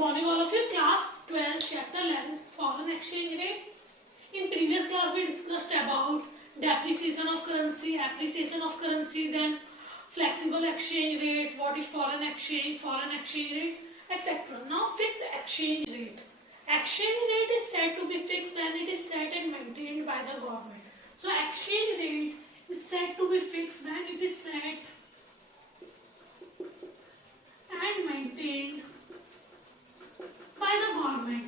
morning all of you. Class 12 chapter 11 foreign exchange rate. In previous class we discussed about depreciation of currency, appreciation of currency, then flexible exchange rate, what is foreign exchange rate, etc. Now fixed exchange rate. Exchange rate is said to be fixed when it is set and maintained by the government. So exchange rate is said to be fixed when it is set and maintained by the government.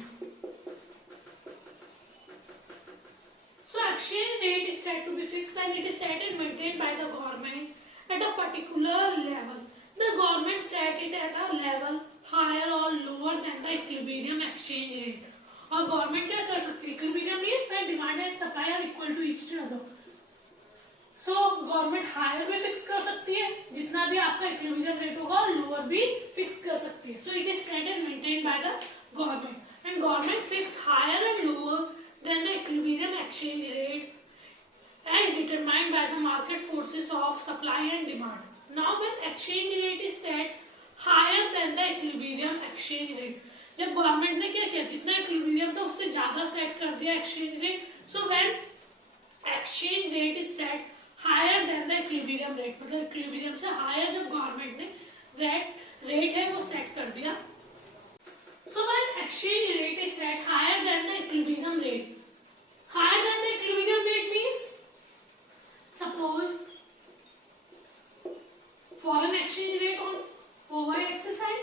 So exchange rate is said to be fixed when it is set and maintained by the government at a particular level. The government set it at a level higher or lower than the equilibrium exchange rate. और government क्या कर सकती है? Equilibrium means when demand and supply are equal to each other. So government higher भी fix कर सकती है, जितना भी आपका इक्विलिब्रियम रेट होगा, और लोअर भी फिक्स कर सकती है. So it is set and maintained by the government, and government fix higher and lower than the equilibrium exchange rate and determined by the market forces of supply and demand. Now when exchange rate is set higher than the equilibrium exchange rate, जब government ने क्या किया, जितना इक्विलिब्रियम था उससे ज्यादा set कर दिया exchange rate. So when exchange rate is set higher than the equilibrium rate, मतलब इक्विलिब्रियम से हायर जब गवर्नमेंट ने रेट है वो सेट कर दिया. So when exchange rate is set higher than the equilibrium rate, higher than the equilibrium rate means suppose foreign exchange rate on y axis and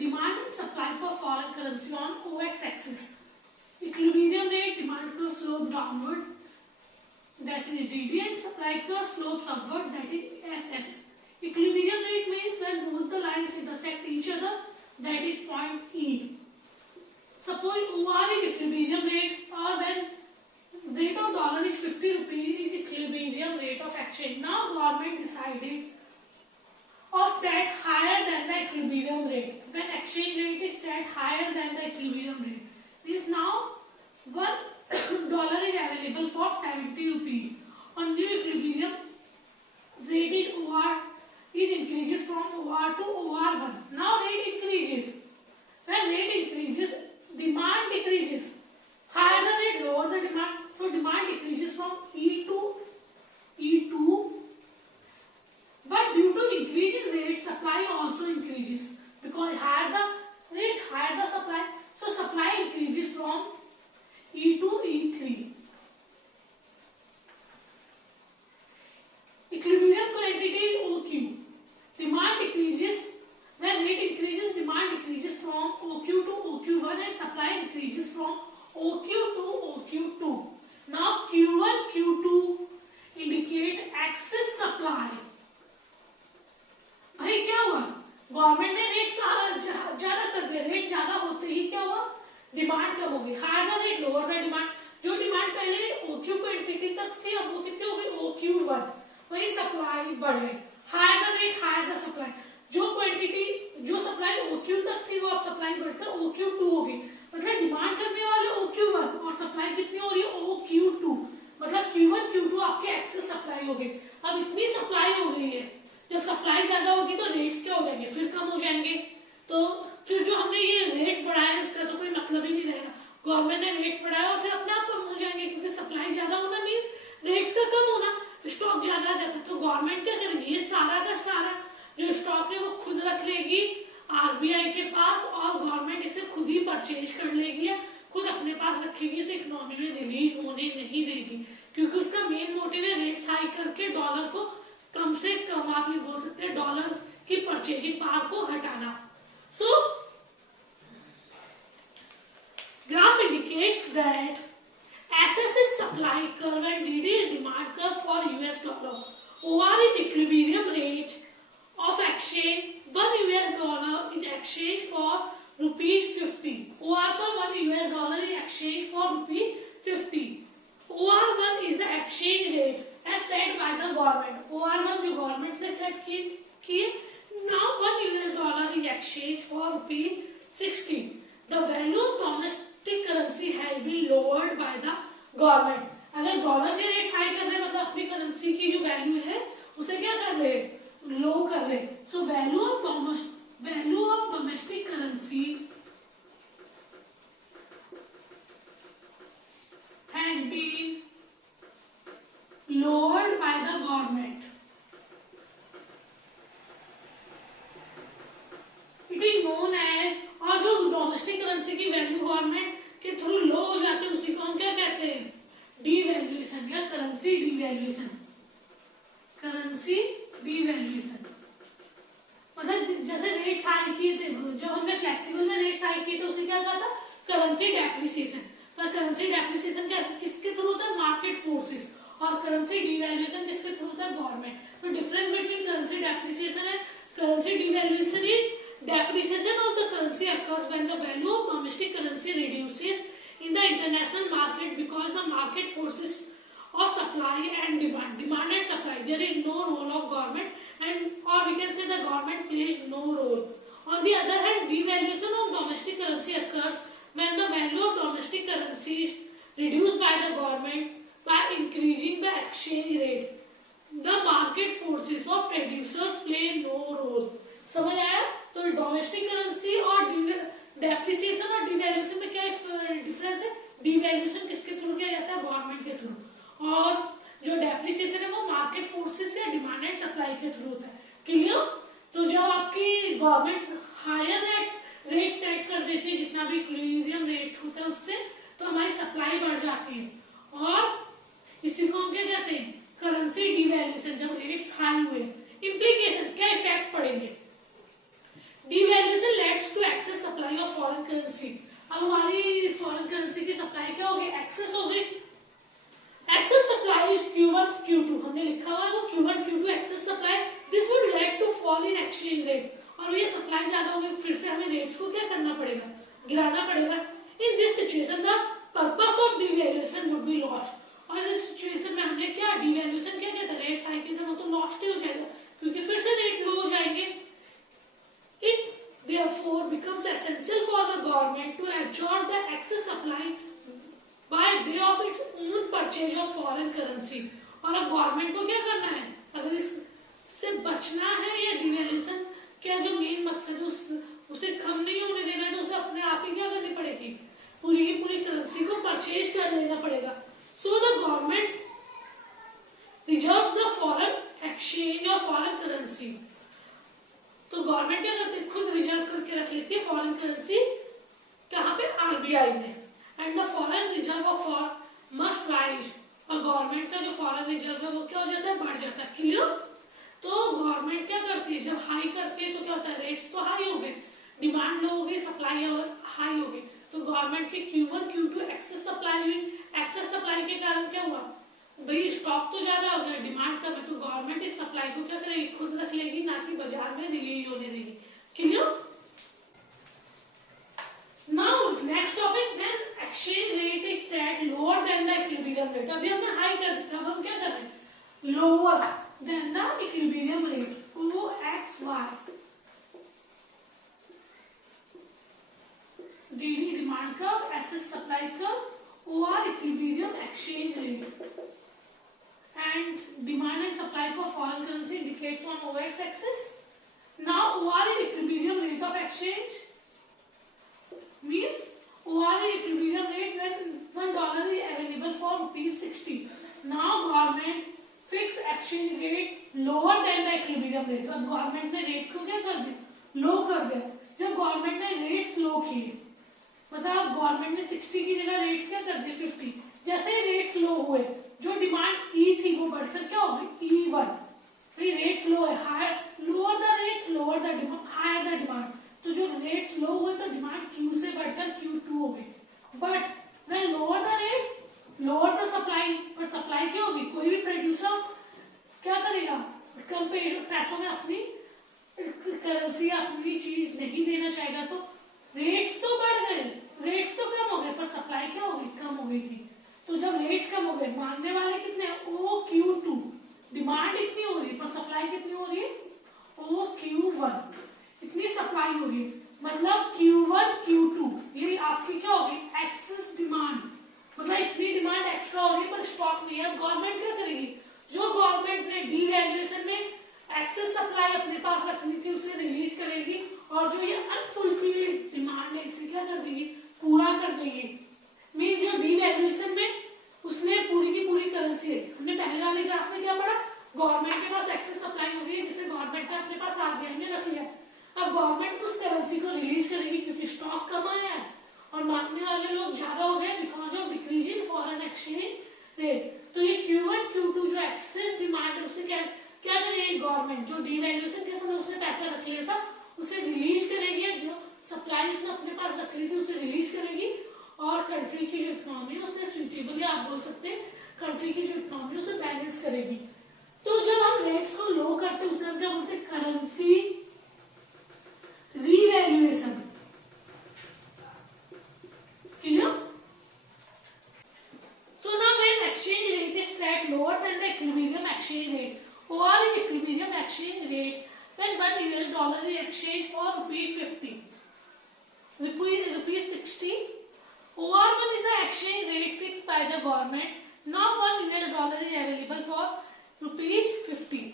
demand and supply for foreign currency on x axis. Equilibrium rate demand curve slope downward, that is dd, and supply curve slopes upward, that is ss. Equilibrium rate means when both the lines intersect each other, that is point E. Suppose OR is equilibrium rate, or when rate of dollar is 50 rupees is equilibrium rate of exchange. Now government decided or set higher than the equilibrium rate. When exchange rate is set higher than the equilibrium rate, means now $1 is available for 70 rupees. On new equilibrium rate is OR is increases from OR to OR1. Now rate increases. When rate increases, demand decreases. Higher the rate, lower the demand. So demand decreases from E to E2, but due to increase in rate, supply also increases, because higher the rate, higher the supply. So supply increases from E to E3. Equilibrium quantity is OQ. Demand decreases when rate increases. Demand decreases from OQ to OQ1, and supply increases from OQ to OQ2. Now Q1, Q2 indicate excess supply. भाई क्या हुआ, गवर्नमेंट ने रेट ज्यादा कर दिया. रेट ज्यादा होते ही क्या हुआ, डिमांड कम हो गई. Higher the rate, lower the demand. जो डिमांड पहले OQ क्वांटिटी तक थी, अब वो कितनी हो गई, OQ1. वही सप्लाई बढ़ गई. Higher the rate, higher the supply. जो क्वांटिटी, जो सप्लाई OQ तक थी, वो अब सप्लाई बढ़कर OQ2 हो गई. मतलब डिमांड करने वाले OQ1 और सप्लाई कितनी हो रही है, OQ2. मतलब Q1, Q2 आपके एक्सेस सप्लाई हो गई. अब इतनी सप्लाई हो गई है, जब सप्लाई ज्यादा होगी तो रेट्स क्या हो जाएंगे, फिर कम हो जाएंगे. तो फिर जो हमने ये रेट्स बढ़ाए उसका तो कोई मतलब ही नहीं रहेगा. गवर्नमेंट ने रेट्स बढ़ाया और फिर अपने आप कम हो जाएंगे, क्योंकि सप्लाई ज्यादा होना मीन्स रेट्स का कम होना, स्टॉक ज्यादा आ जाता है. तो गवर्नमेंट क्या करेगी, ये सारा का सारा जो स्टॉक है वो खुद रख लेगी आरबीआई के पास, और गवर्नमेंट इसे खुद ही परचेज कर लेगी या खुद अपने पास रखेगी. इसे इकोनॉमी में रिलीज होने नहीं देगी, क्योंकि उसका मेन मोटिव है रेट्स हाई करके डॉलर को कम से कम, आप ये बोल सकते हैं, डॉलर की परचेजिंग पावर को घटाना. सो graph indicates that SS is supply curve and DD is demand curve for US dollar. OR is equilibrium rate of exchange. $1 is exchanged for ₹50. OR पर $1 is exchanged for ₹50. OR1 is the exchange rate as set by the government. OR1 जो गवर्नमेंट ने सेट किए. Now $1 is exchanged for ₹60. The value of domestic currency has been lowered by the government. अगर डॉलर के rate high कर रहे हैं, मतलब अपनी करेंसी की जो वैल्यू है उसे क्या कर रहे हैं, लो कर रहे. So value of domestic currency की वैल्यू गवर्नमेंट के थ्रू लो हो जाते हैं उसी को हम क्या कहते हैं, डीवैल्यूएशन या करेंसी डीवैल्यूएशन। करेंसी डीवैल्यूएशन मतलब जैसे रेट्स हाई किए थे, जब हमने फ्लेक्सिबल में रेट्स हाई किए थे उससे क्या होता था, करेंसी डेप्रिसिएशन। तो करेंसी डेप्रिसिएशन किसके थ्रू होता है, मार्केट फोर्सेस, और करेंसी डीवैल्यूएशन किसके थ्रू होता है, गवर्नमेंट। तो difference between currency depreciation and currency devaluation is depreciation of the currency occurs when the value of domestic currency reduces in the international market because the market forces of supply and demand and supply. There is no role of government, and or we can say the government plays no role. On the other hand, devaluation of domestic currency occurs when the value of domestic currency is reduced by the government by increasing the exchange rate. The market forces of producers play no role. समझ आया? तो domestic currency और डेप्रिसिएशन और डिवैल्यूएशन में क्या डिफरेंस है, डिवैल्यूएशन किसके थ्रू किया जाता है, गवर्नमेंट के थ्रू, और जो डेप्रिसिएशन है वो मार्केट फोर्सेस से डिमांड एंड सप्लाई के थ्रू होता है। क्लियर? तो जब आपकी गवर्नमेंट हायर रेट सेट कर देती है, जितना भी इक्विलिब्रियम रेट होता है उससे, तो हमारी सप्लाई बढ़ जाती है, और इसी को हम क्या कहते हैं, करेंसी डिवैल्यूएशन। जब रेट्स हाई हुए, इम्प्लीकेशन क्या इफेक्ट पड़ेंगे, devaluation leads to excess supply of foreign currency। अब हमारी फॉरेन करेंसी की सप्लाई क्या होगी, एक्सेस हो गई। Excess supply is Q1 Q2, हमने लिखा हुआ है वो Q1 Q2 excess supply, this will lead to fall in exchange rate. और ये सप्लाई ज्यादा होगी, फिर से हमें रेट्स को क्या करना पड़ेगा, गिराना पड़ेगा। In this situation the purpose of devaluation would be lost. और इस सिचुएशन में हमने क्या डिवैल्यूएशन क्या कहते हैं, रेट्स हाई किए थे वो तो लॉस्ट ही हो जाएगा, क्योंकि फिर से रेट लो हो जाएंगे। It therefore becomes essential for the government to absorb the excess supply by way of its own purchase of foreign currency। और अब गवर्नमेंट को क्या करना है, अगर इससे बचना है या डिवैल्यूएशन क्या जो मेन मकसद है उसे कम नहीं होने देना है, तो उसे अपने आप ही क्या करनी पड़ेगी, पूरी की पूरी करेंसी को परचेज कर लेना पड़ेगा। So the government reserves the foreign exchange और फॉरेन करेंसी। तो गवर्नमेंट क्या करती है, खुद रिजर्व करके रख लेती है फॉरेन करेंसी, कहाँ पे, आरबीआई में। And the foreign reserve of must rise, और गवर्नमेंट का जो फॉरेन रिजर्व है वो क्या हो जाता है, बढ़ जाता है। क्लियर? तो गवर्नमेंट क्या करती है, जब हाई करती है तो क्या होता है, रेट्स तो हाई हो गए, डिमांड लो हो गई, सप्लाई हाई हो गई, तो गवर्नमेंट की Q1 Q2 एक्सेस सप्लाई हुई। एक्सेस सप्लाई के कारण क्या हुआ, भाई स्टॉक तो ज्यादा हो गया, डिमांड कम है, तो गवर्नमेंट इस सप्लाई को क्या करेगी, खुद रख लेगी, ना कि बाजार में रिलीज होने देगी। Clear? Now next topic, when exchange rate is set lower than the equilibrium rate. अभी हमने हाई कर दिया, अब हम क्या कर रहे हैं, lower than the equilibrium rate, OXY। DD demand curve, SS supply curve, OR equilibrium exchange rate, and demand and supply for foreign currency indicates on OX axis. Now OR is equilibrium rate of exchange, means OR is equilibrium rate when $1 is available for ₹60. Now government fix exchange rate lower than the equilibrium rate। अब गवर्नमेंट ने रेट को क्या कर दिया, लो कर दिया। जब government ने रेट्स लो किए, मतलब गवर्नमेंट ने 60 की जगह रेट्स क्या कर दिए, 50। जैसे रेट्स लो हुए, जो डिमांड ई थी वो बढ़कर क्या हो गई, E1। रेट्स लो है, higher lower the rates lower the demand, higher the demand. तो जो रेट्स लो हुए तो डिमांड Q से बढ़कर Q2 हो गई। But when lower the rates lower the supply, पर सप्लाई क्या होगी, कोई भी प्रोड्यूसर क्या करेगा, कम पैसों में अपनी करेंसी अपनी चीज नहीं देना चाहेगा, तो रेट्स तो बढ़ गए, रेट्स तो कम हो गए, पर सप्लाई क्या हो गई, कम हो गई थी। तो जब रेट्स कम हो गए, मांगने वाले कितने, OQ2, डिमांड इतनी हो रही पर सप्लाई कितनी हो रही है, OQ1, इतनी सप्लाई हो रही है, मतलब Q1 Q2 ये आपकी क्या हो गई, एक्सेस डिमांड, मतलब इतनी डिमांड एक्स्ट्रा हो रही है पर स्टॉक नहीं है। अब गवर्नमेंट क्या करेगी, जो गवर्नमेंट ने डीवैल्यूएशन में एक्सेस सप्लाई अपने पास रखनी थी उसे रिलीज करेगी, और जो ये अनफुलफिल्ड डिमांड है इसे क्या कर देगी, पूरा कर देगी। मीन जो डीवैल्यूएशन में उसने पूरी की पूरी करेंसी, हमने पहले वाले ग्राफ में क्या पढ़ा, गवर्नमेंट के पास एक्सेस सप्लाई हो गई है जिसे गवर्नमेंट ने अपने पास आरबीआई ने रख लिया। अब गवर्नमेंट उस करेंसी को रिलीज करेगी क्योंकि स्टॉक कम आया है, और मांगने वाले लोग ज्यादा हो गए because of decrease in foreign exchange rate. तो ये Q1 Q2 जो एक्सेस डिमांड है उससे क्या करेगी गवर्नमेंट, जो डिवैल्यूएशन के समय उसने पैसा रख लिया था उसे रिलीज करेगी, जो सप्लाई उसने अपने पास रख ली थी उसे रिलीज करेगी, और कंट्री की जो इकोनॉमी है उसे सुइटेबली आप बोल सकते हैं कंट्री की जो इकोनॉमी है उसे बैलेंस करेगी। तो जब हम रेट्स को लो करते हैं उसे हम क्या बोलते हैं, currency revaluation. Clear? So now when exchange rate is set lower than the equilibrium exchange rate, or in equilibrium exchange rate, when $1 is exchanged for ₹50, rupees 60, OR1 is the exchange rate fixed by the government. Now $1 is available for ₹50.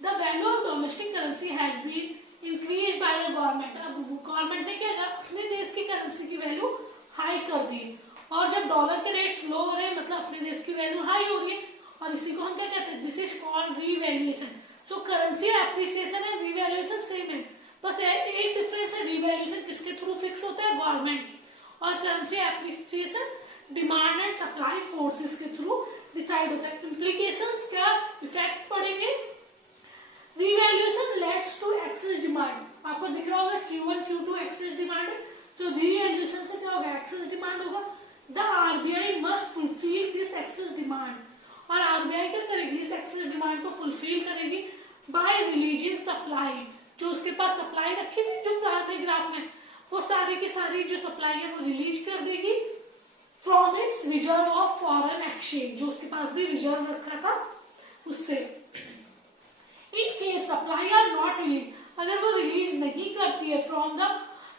The value of domestic currency has been increased by the government. अब गवर्नमेंट ने क्या करा, अपने देश की करेंसी की value high कर दी, और जब डॉलर के रेट लो हो रहे हैं मतलब अपने देश की वैल्यू हाई हो रही है, और इसी को हम क्या कहते हैं, this is called revaluation. So currency appreciation and revaluation same है, बस एक डिफरेंस है, रीवैल्यूएशन किसके थ्रू फिक्स होता है, गवर्नमेंट की, और currency appreciation demand and supply forces के थ्रू डिसाइड होता है। इम्प्लीकेशंस क्या इफेक्ट पड़ेंगे, revaluation leads to excess demand, आपको दिख रहा होगा Q1 Q2 एक्सेस डिमांड है, तो रीवैल्यूएशन से क्या होगा, एक्सेस डिमांड होगा। The RBI must fulfill this excess demand, और RBI क्या करेगी, इस excess demand को fulfill करेगी by releasing supply, जो उसके पास सप्लाई रखी थी जो पैराग्राफ में, वो सारी की सारी जो सप्लाई है वो रिलीज कर देगी from its reserve of foreign exchange, जो उसके पास भी रिजर्व रखा था उससे। In case supply are not released, अगर वो रिलीज नहीं करती है from the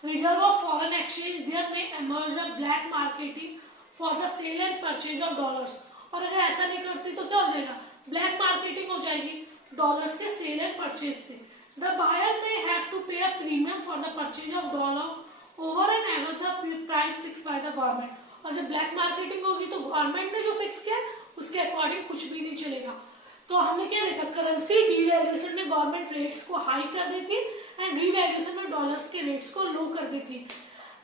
reserve of foreign exchange, there may emerge a black marketing for the sale and purchase of dollars, और अगर ऐसा नहीं करती तो क्या हो जाएगा, ब्लैक मार्केटिंग हो जाएगी डॉलर्स के सेल एंड परचेज से। The buyer may have to pay a premium for the purchase of dollar over and above the price fixed by the government, और जब ब्लैक मार्केटिंग होगी तो गवर्नमेंट ने जो फिक्स किया उसके अकॉर्डिंग कुछ भी नहीं चलेगा। तो हमने क्या देखा, करेंसी डीवैल्यूएशन में गवर्नमेंट रेट्स को हाई कर देती एंड रीवैल्यूएशन में डॉलर्स के रेट्स को लो कर देती।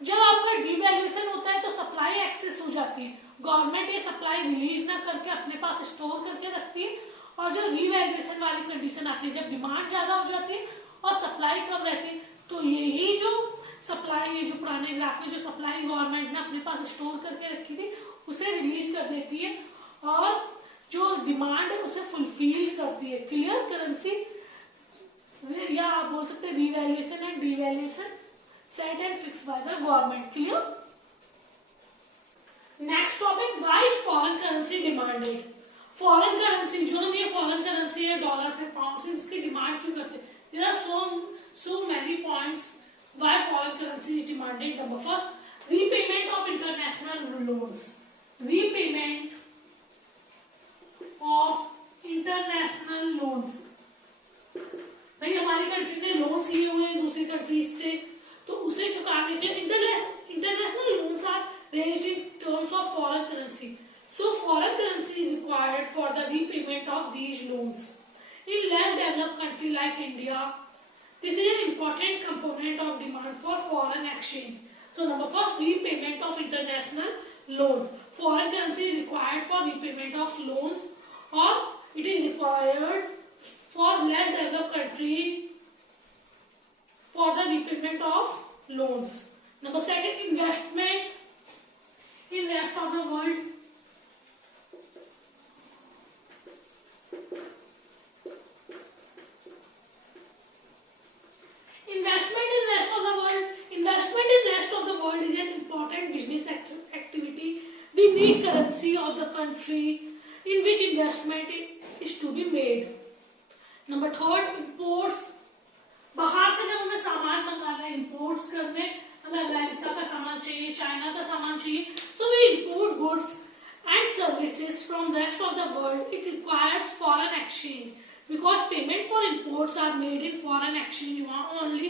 जब आपका डीवैल्यूएशन होता है तो सप्लाई एक्सेस हो जाती है, गवर्नमेंट ये सप्लाई रिलीज ना करके अपने पास स्टोर करके रखती है, और जब रीवैल्यूएशन वाली कंडीशन आती है, जब डिमांड ज्यादा हो जाती है और सप्लाई कम रहती है, तो यही जो सप्लाई, ये जो पुराने ग्राफ में जो सप्लाई गवर्नमेंट ने अपने पास स्टोर करके रखी थी उसे रिलीज कर देती है, और जो डिमांड है उसे फुलफिल करती है। क्लियर? करेंसी या आप बोल सकते हैं revaluation and devaluation set and fix by the government. Clear? Next topic, why is foreign currency demanded. Foreign currency जो हम ये फॉरेन करेंसी है डॉलर्स है पाउंड्स है, इसकी डिमांड क्यों करते हैं? There are so many points why foreign currency is demanded. Number first, repayment of international loans. Repayment of international loans. भाई हमारी कंट्री ने लोन्स लिए हुए हैं दूसरी कंट्रीज से, तो उसे चुकाने के international loans are raised in terms of foreign currency. So foreign currency is required for the repayment of these loans. In less developed country like India, this is an important component of demand for foreign exchange. So number first, repayment of international loans. Foreign currency is required for repayment of loans, or it is required for less developed countries for the repayment of loans. Number second, investment in rest of the world. Investment in rest of the world is an important business activity. We need currency of the country in which investment is to be made. Number third, imports. बाहर से जब हमें सामान मंगाना है, imports करने, हमें अमेरिका का सामान चाहिए, चाइना का सामान चाहिए, so we import goods and services from the rest of the world. It requires foreign exchange. Because payment for imports are made in foreign exchange only.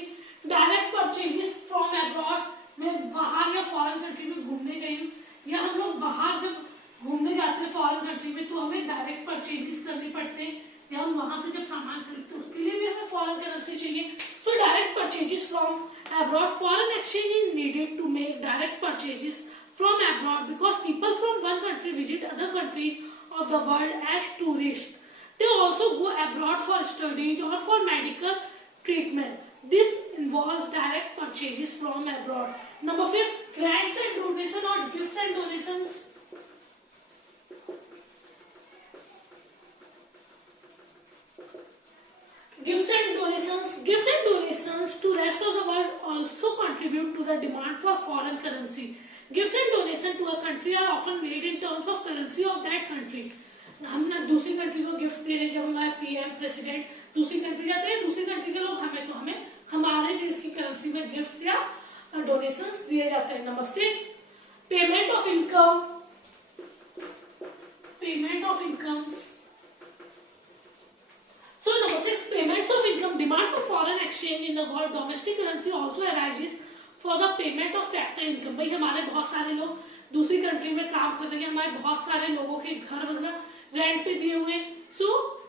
Direct purchases from abroad, मैं बाहर या फॉरेन कंट्री में घूमने गई या हम लोग बाहर जब घूमने जाते हैं फॉरेन कंट्री में तो हमें डायरेक्ट परचेजेस करने पड़ते हैं, या हम वहां से जब सामान खरीदते हैं उसके लिए भी हमें फॉरेन करेंसी चाहिए. So direct purchases from abroad, foreign exchange is needed to make direct purchases from abroad because people from one country visit other countries of the world as tourists. They also go abroad for studies or for medical treatment. This involves direct purchases from abroad. Number 5, grants and donations or gifts and donations. Gifts and donations to rest of the world also contribute to the demand for foreign currency. Gifts and donations to a country are often made in terms of currency of that country. हम ना दूसरी कंट्री को गिफ्ट दे रहे हैं, जब हमारे PM president दूसरी कंट्री जाते हैं, दूसरी कंट्री के लोग हमें हमारे देश की करेंसी में गिफ्ट्स या डोनेशंस दिए जाते हैं. नंबर 6, payment of incomes. So number 6, payments of income. Demand for foreign exchange in the world domestic currency also arises for the payment of factor income. भाई हमारे बहुत सारे लोग दूसरी कंट्री में काम कर रहे हैं, हमारे बहुत सारे लोगों के घर वगैरह रेंट पे दिए हुए. So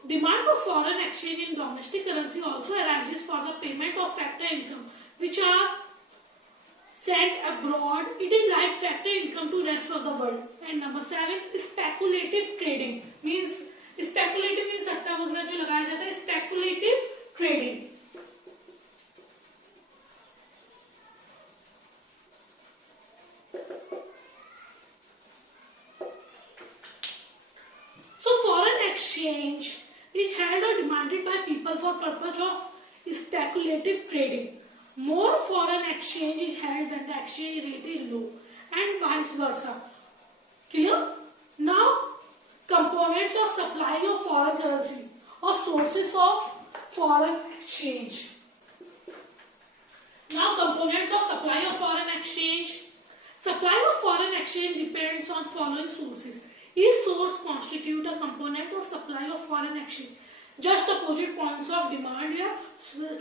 demand for foreign exchange in domestic currency also arises for the payment of factor income, which are sent abroad. It is like factor income to rest of the world. And number 7, speculative trading means सट्टा वगैरह जो लगाया जाता है, speculative trading. So foreign exchange is held or demanded by people for purpose of speculative trading. More foreign exchange is held when the exchange rate is low and vice versa. Clear? Now components of supply of foreign currency or sources of foreign exchange. Now components of supply of foreign exchange. Supply of foreign exchange depends on following sources. Each source constitutes a component of supply of foreign exchange. Just opposite points of demand here.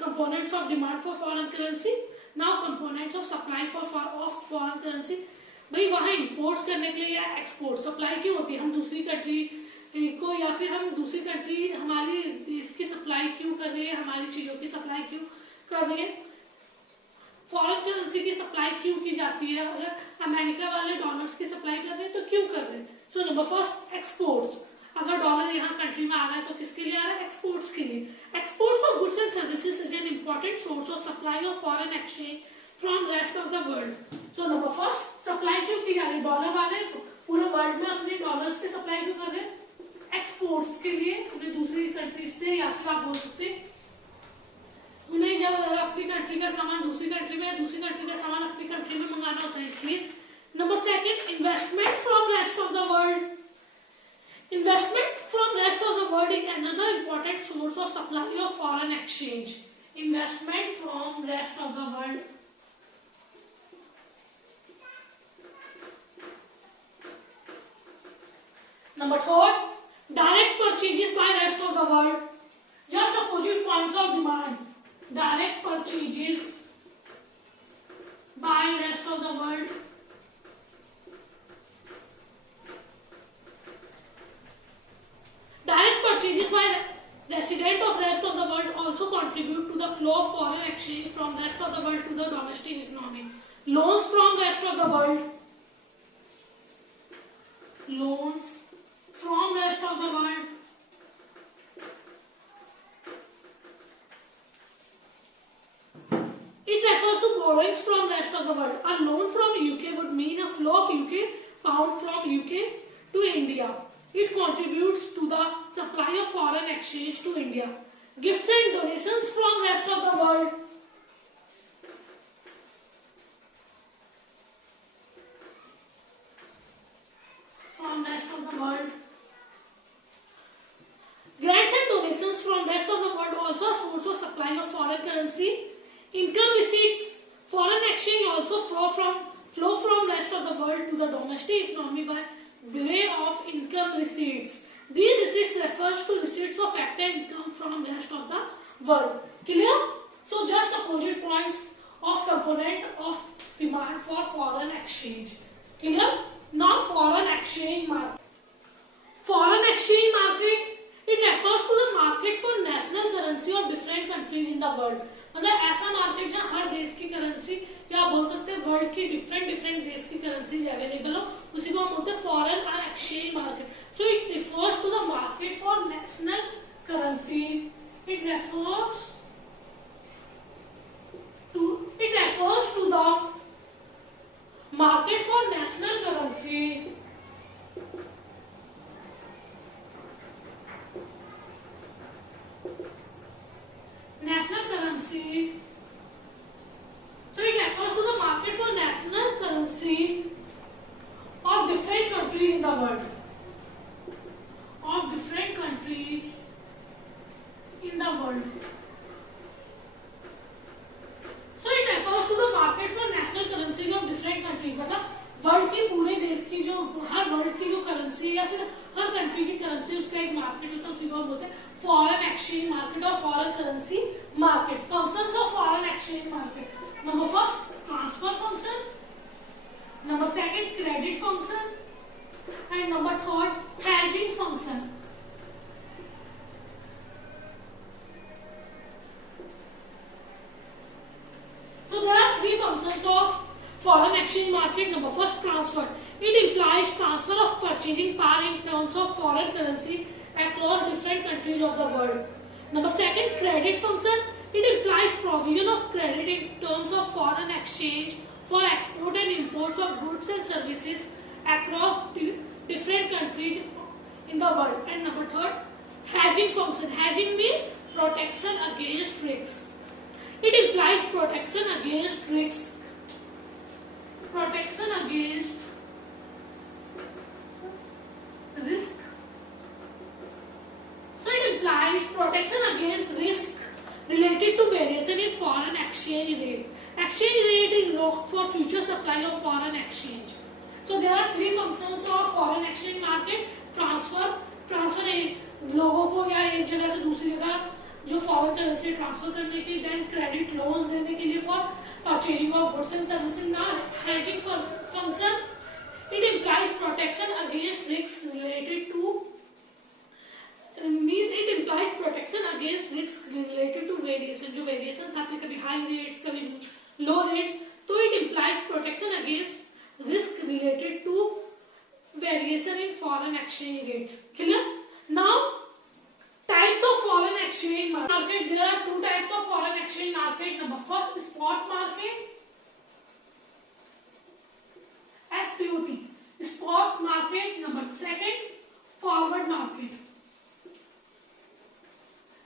Components of demand for foreign currency. Now components of supply of foreign currency. भाई वहाँ इंपोर्ट्स करने के लिए या export supply क्यों होती है, हम दूसरी कंट्री को या फिर हम दूसरी कंट्री हमारी देश की सप्लाई क्यों कर रही है, हमारी चीजों की सप्लाई क्यों कर रही है, फॉरेन करेंसी की सप्लाई क्यों की जाती है. अगर अमेरिका वाले डॉलर्स की सप्लाई कर रहे हैं तो क्यों कर रहे हैं. So number first, exports. अगर डॉलर यहाँ कंट्री में आ रहा है तो किसके लिए आ रहा है, एक्सपोर्ट्स के लिए. Exports of goods and services is an important source of supply of foreign exchange from rest of the world. So number first, supply क्यों की जा रही है, डॉलर वाले पूरे वर्ल्ड में अपने डॉलर्स की सप्लाई क्यों कर रहे हैं, एक्सपोर्ट्स के लिए उन्हें दूसरी कंट्री से, या फिर आप बोल सकते उन्हें जब अपनी कंट्री का सामान दूसरी कंट्री में, दूसरी कंट्री का सामान अपनी कंट्री में मंगाना होता है इसलिए. Number second, investment from rest of the world. Investment from rest of the world is another important source of supply of foreign exchange. Investment from rest of the world. Number 3, direct purchases by rest of the world. Just opposite points of demand. Direct purchases by rest of the world. Direct purchases by resident of rest of the world also contribute to the flow of foreign exchange from rest of the world to the domestic economy. Loans from rest of the world. Loans from rest of the world. It refers to borrowings from rest of the world. A loan from UK would mean a flow of UK pound from UK to India. It contributes to the supply of foreign exchange to India. Gifts and donations from rest of the world. From rest of the world. Grants and donations from rest of the world also a source of supply of foreign currency. Income receipts, foreign exchange also flow from rest of the world to the domestic economy by way of income receipts. These receipts refers to receipts of factor income from rest of the world. Clear? So just opposite points of component of demand for foreign exchange. Clear? Now foreign exchange market. Foreign exchange market, it refers to the market for national currency of different countries in the world. मतलब ऐसा मार्केट जहाँ हर देश की currency world की डिफरेंट देश की currencies available हो, उसी को हम बोलते हैं foreign exchange market. So it refers to the market for national currencies. It refers to the market for national currency. National currency. So it refers to the market for national currency of different countries in the world. Of different countries in the world. So it refers to the market for national currency of different countries. मतलब वर्ल्ड की पूरे देश की जो हर वर्ल्ड की जो करेंसी या फिर हर कंट्री की करेंसी उसका एक मार्केट होता है, उसी को बोलते हैं फॉरेन एक्सचेंज मार्केट और foreign currency market. Functions of foreign exchange market. Number first transfer function, number second credit function and number third hedging function. So there are three functions of foreign exchange market. Number first, transfer. It implies transfer of purchasing power in terms of foreign currency across different countries of the world. Number second, credit function. It implies provision of credit in terms of foreign exchange for export and imports of goods and services across different countries in the world. And number third, hedging function. Hedging means protection against risks. It implies protection against risks. Protection against risk. So it implies protection against risk related to variation in foreign exchange rate. Exchange rate is locked for future supply of foreign exchange. So there are three functions of foreign exchange market. Transfer. Transfer लोगों को या एक जगह से दूसरी जगह जो foreign currency transfer करने के लिए, देन क्रेडिट लोन्स देने के लिए for purchasing of goods and services. Hedging function. It implies protection against risk related to means it implies protection against risk related to variation. जो वेरिएशन आते हैं कभी हाई रेट्स कभी लो रेट्स, तो it implies protection against risk related to variation in foreign exchange rates. Clear? Now types of foreign exchange market. There are two types of foreign exchange market. Number first, spot market. SPOT. Spot market. Number second, forward market.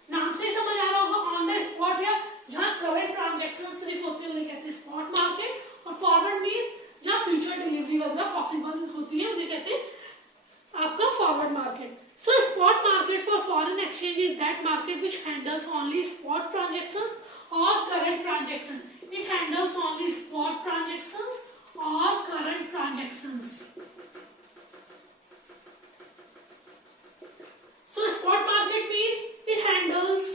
नाम से ही समझ आ रहा होगा, on the spot या जहां current transaction सिर्फ होते हैं उन्हें कहते हैं स्पॉट मार्केट. और फॉरवर्ड मीन्स जहां फ्यूचर डिलीवरी वगैरह पॉसिबल होती है उन्हें कहते हैं आपका forward market. So spot market for foreign exchange is that market which handles only spot transactions or current transactions. It handles only spot transactions or current transactions. So spot market means it handles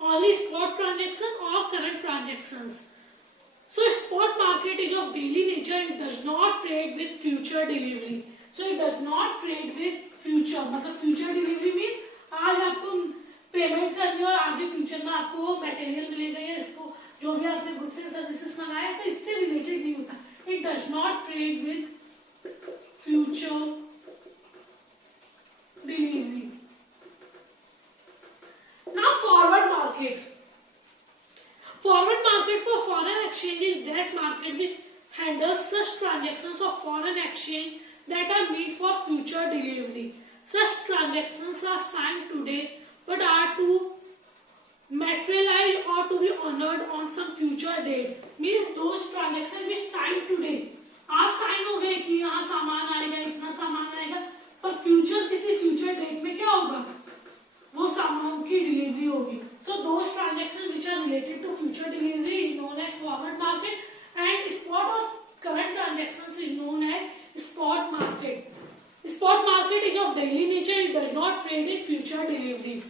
only spot transaction or current transactions. So spot market is of daily nature and does not trade with future delivery. So it does not trade with future. मतलब future delivery mean आज आपको पेमेंट करनी और आगे फ्यूचर में आपको मटेरियल मिलेगा या इसको जो भी आपने गुड्स एंड सर्विसेज मंगाया तो इससे रिलेटेड नहीं होता. It does not trade with future delivery. Now forward market. Forward market for foreign exchange is that market which handles such transactions of foreign exchange that are made for future delivery. Such transactions are signed today but are to materialize or to be honored on some future date. Means those transactions which signed today आज साइन हो गए कि यहाँ सामान आएगा, इतना सामान आएगा, पर फ्यूचर किसी फ्यूचर डेट में क्या होगा, वो सामान की डिलीवरी होगी. So those transactions which are related to future delivery is known as forward market and spot or current transactions is known as spot market. Spot market is of daily nature. It does not trade in future delivery.